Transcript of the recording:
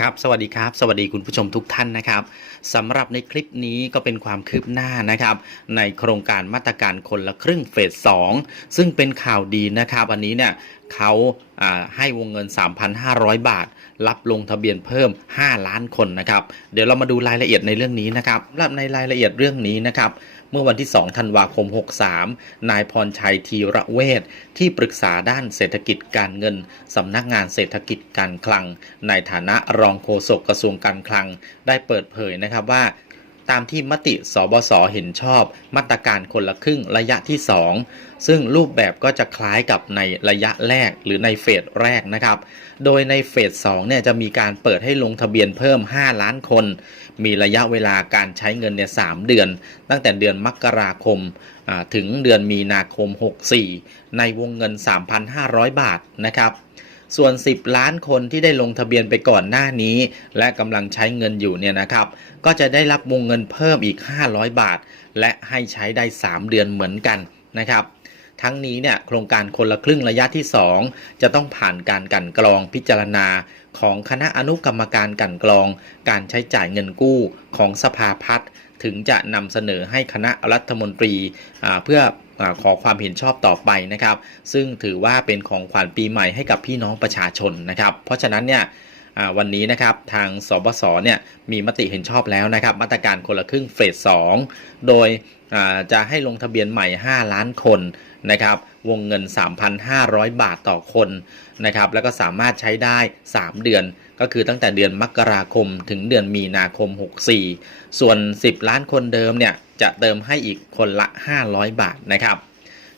ครับสวัสดีครับ สวัสดีคุณผู้ชมทุกท่านนะครับสำหรับในคลิปนี้ก็เป็นความคืบหน้านะครับ ในโครงการมาตรการคนละครึ่งเฟส 2 ซึ่งเป็นข่าวดีนะครับ อันนี้เนี่ยเขาให้วงเงิน 3,500 บาท รับลงทะเบียนเพิ่ม 5 ล้านคนนะครับ เดี๋ยวเรามาดูรายละเอียดในเรื่องนี้นะครับในรายละเอียดเรื่องนี้นะครับ เมื่อวันที่ 2 ธันวาคม 63 นายพรชัยธีระเวทที่ปรึกษาด้านเศรษฐกิจการเงิน สำนักงานเศรษฐกิจการคลัง ในฐานะรองโฆษกกระทรวงการคลัง ได้เปิดเผยนะครับว่า ตามที่มติสบสเห็นชอบ มาตรการคนละครึ่งระยะที่ 2 ซึ่งรูปแบบก็จะคล้ายกับในระยะแรกหรือในเฟสแรกนะครับ โดยในเฟส2เนี่ยจะมีการเปิดให้ลงทะเบียนเพิ่ม 5 ล้านคน มีระยะเวลาการใช้เงินเนี่ย3เดือน ตั้งแต่เดือนมกราคมถึงเดือนมีนาคม 64 ในวงเงิน 3,500 บาทนะครับ ส่วน 10 ล้านคนที่ได้ลงทะเบียนไปก่อนหน้านี้ และกำลังใช้เงินอยู่เนี่ยนะครับ ก็จะได้รับวงเงินเพิ่มอีก 500 บาท และให้ใช้ได้ 3 เดือนเหมือนกันนะครับทั้งนี้เนี่ยโครงการคนละครึ่งระยะที่ 2 จะต้องผ่านการกันกรองพิจารณา ของคณะอนุกรรมการกันกรอง การใช้จ่ายเงินกู้ของสภาพัฒน์ ถึงจะนำเสนอให้คณะรัฐมนตรีเพื่ออขอความเห็นชอบต่อไปนะครับ ซึ่งถือว่าเป็นของขวัญปีใหม่ให้กับพี่น้องประชาชนนะครับ เพราะฉะนั้นเนี่ย วันนี้นะครับทางสบสเนี่ยมีมติเห็นชอบแล้วนะครับ มาตรการคนละครึ่งเฟส 2 โดยจะให้ลงทะเบียนใหม่ 5 ล้านคนนะครับวงเงิน 3,500 บาทต่อคนนะครับแล้วก็สามารถใช้ได้ 3 เดือน ก็คือตั้งแต่เดือนมกราคมถึงเดือนมีนาคม 64 ส่วน 10 ล้านคนเดิมเนี่ยจะเติมให้อีกคนละ 500 บาทนะครับ